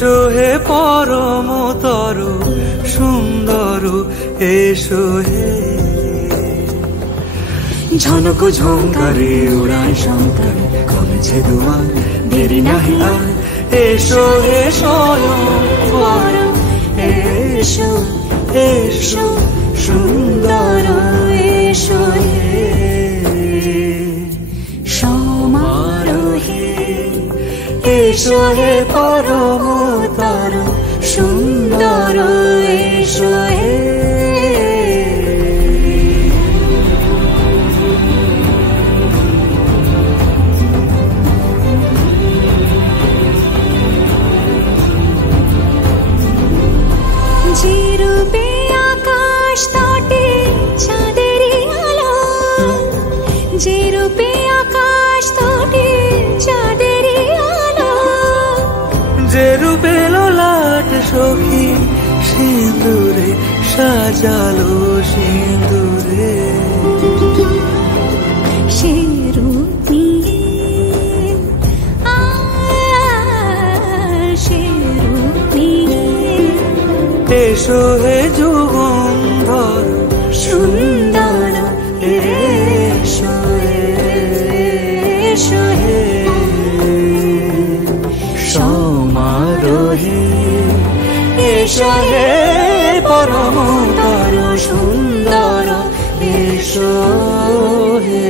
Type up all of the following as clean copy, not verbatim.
এসো হে পরমতর সুন্দর এসো হে। ঝনক ঝঙ্কারে উড়ায় শঙ্কারে কমেছে দুয়ার দেরি নাহি আর। এসো হে স্বয়ং বর এসো এসো সুন্দর এসো হে সমারোহে। এসো হে পরমতর সুন্দর এসো হে। যে রূপে আকাশ তটে চাঁদেরই আলো, যে রূপে আকাশ তটে চাঁদেরই আলো, যে রূপে ললাট সখী সিঁদুরে সাজালো সিঁদুরে। সে রূপ নিয়ে সে রূপ নিয়ে এসো হে যুগন্ধর সুন্দর এসো এসো হে সমারোহে। এসো হে পরমতর সুন্দর এসো হে।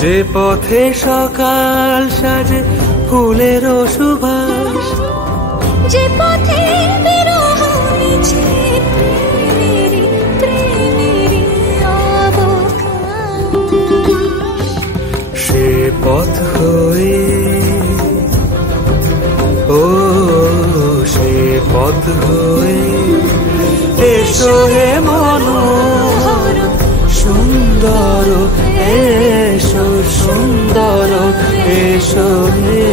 যে পথে সকাল সাজে ফুলের সুবাস, যে পথে বিরহ মিছে প্রেমেরই প্রেমেরই অবকাশ, সে পথ হয়ে ও সে পথ হয়ে এসো হে মনোহর সুন্দর এসো সুন্দর এসো হে।